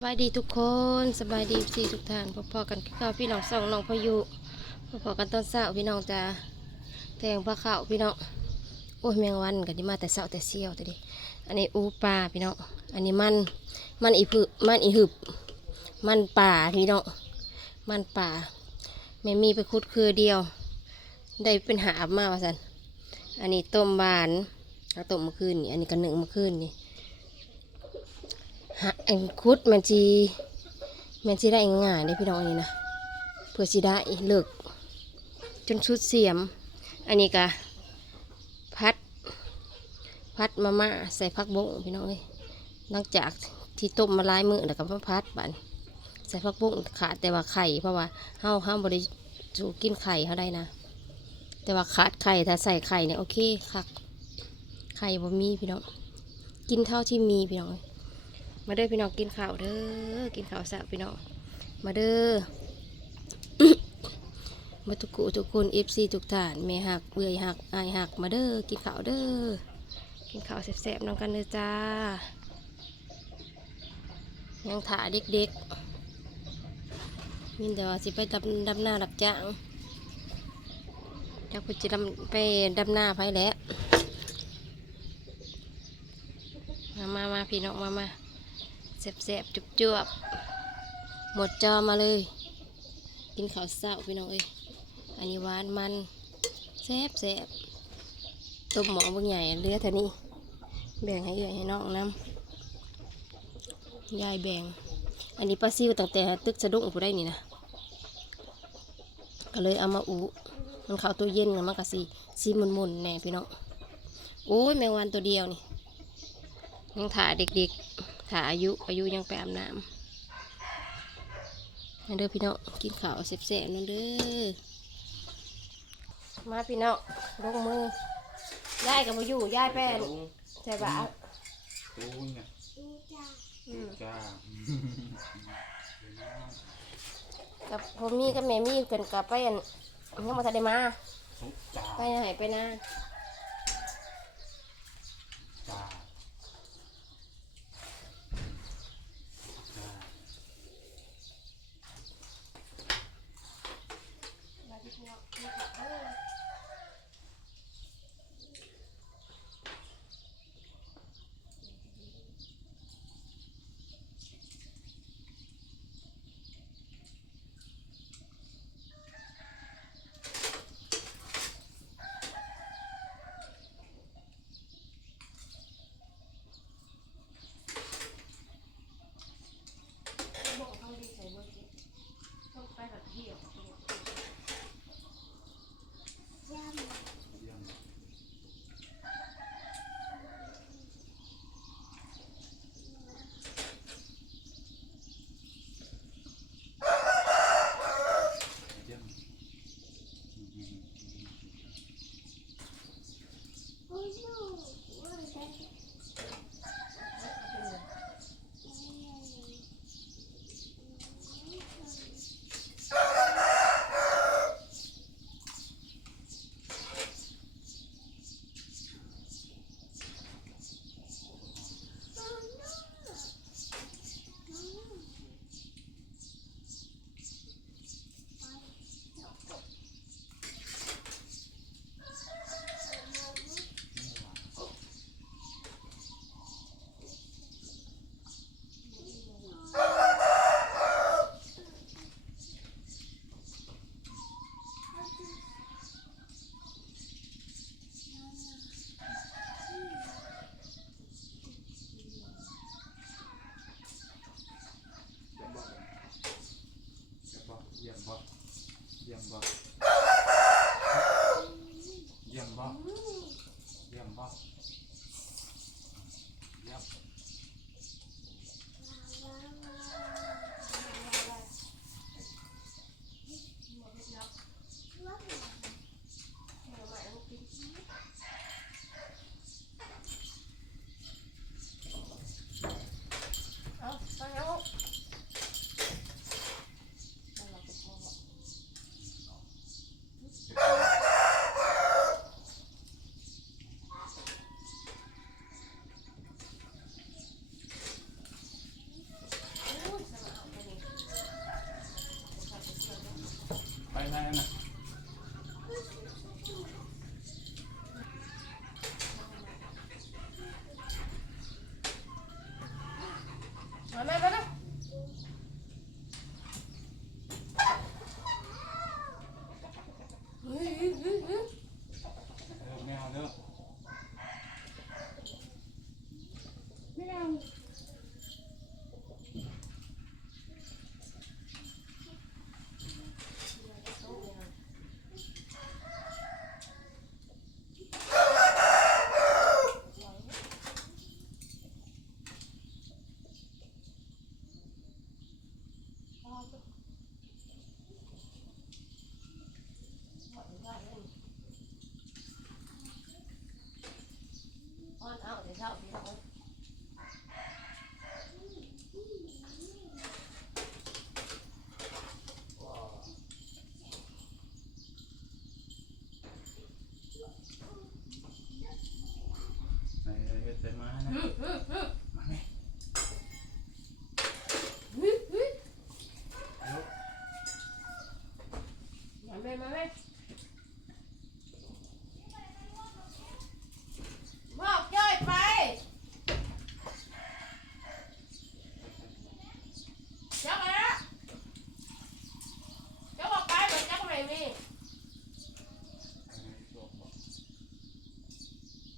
สบายดีทุกคนสบายดีสี่ทุกท่านพอๆกันข้าวพี่น้องสองน้องพายุพอๆกันตอนเช้าพี่น้องจะแตงปลาข้าวพี่น้องโอ้ยแมงวันกันที่มาแต่เช้าแต่เสี้ยวแต่ดิอันนี้อูปลาพี่น้องอันนี้มันมันอีผึมันอีหึบ มันป่าพี่น้องมันป่าแม่มีไปคุดคือเดียว ได้เป็นหาบมาว่าสันอันนี้ต้มบานแล้วต้มเมื่อคืนนี่อันนี้ก็หนึ่งเมื่อคืนนี่ หาอันคุดมันจีมันจีได้ง่ายได้พี่น้องอันนี้นะเพื่อจีได้เลิกจนชุดเสียม อันนี้ก็พัด พัดมาม่าใส่พักบงพี่น้องเลยหลังจากที่ต้มมาลายมือแล้วก็มาพัดบันใส่พักบุ้งขาดแต่ว่าไข่เพราะว่าเฮาห้ามบริจูกินไข่เขาได้นะ แต่ว่าขาดไข่ถ้าใส่ไข่เนี่ยโอเคคักไข่บ่มีพี่น้องกินเท่าที่มีพี่น้อง มาเด้อพี่น้องกินข้าวเด้อกินข้าวสาวพี่น้องมาเด้อมาทุกกูทุกคนเอฟซีทุกท่านแม่หักเบื่อหักอายหักมาเด้อกินข้าวเด้อกินข้าวแซ่บๆน้องกันเด้อจ้า ยังถ่าเด็กๆมินแต่ว่าสิไปดำดำหน้าดับจ้างจากไปจะดำไปดำหน้าไปแล้ว มามามาพี่น้องมามา แซ่บๆจุบจวบหมดจอมาเลย กินข้าวเศร้าพี่น้องเอ้ยอันนี้หวานมันแซบแซบต้มหมอเบางใหญ่เลือเท่านี้แบ่งให้เอื้อให้น้องน้ำยายแบ่ง อันนี้ปลาซิวตั้งแต่ตึกสะดุ้งผู้ได้นี่นะก็เลยเอามาอุมันเข้าตู้เย็นกันมันก็สีสีมุนๆแน่พี่น้องโอ้ยแมงวันตัวเดียวนี่ยังถ่าเด็กๆ ถ้าอายุอายุยังไปอาบน้ำมาเด้อพี่น้องกินข้าวเสบๆนั่นเด้อมาพี่น้องลงมือยายกับมาอยู่ยายแป้นใช่ปะตูนเนี่ยอืมจ้ากับพ่อมีกับแม่มีเกินกับไปอันยังมาทันได้มาทุกจ้าไปไหนไปนะจ้า Mama, mama.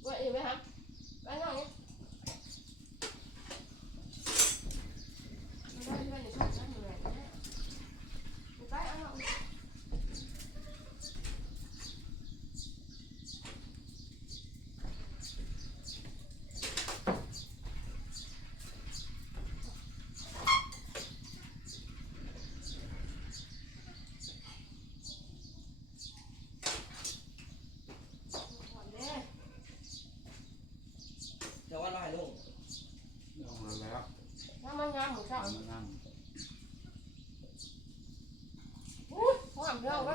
What? งช่องมันนั่หอมเท่าก็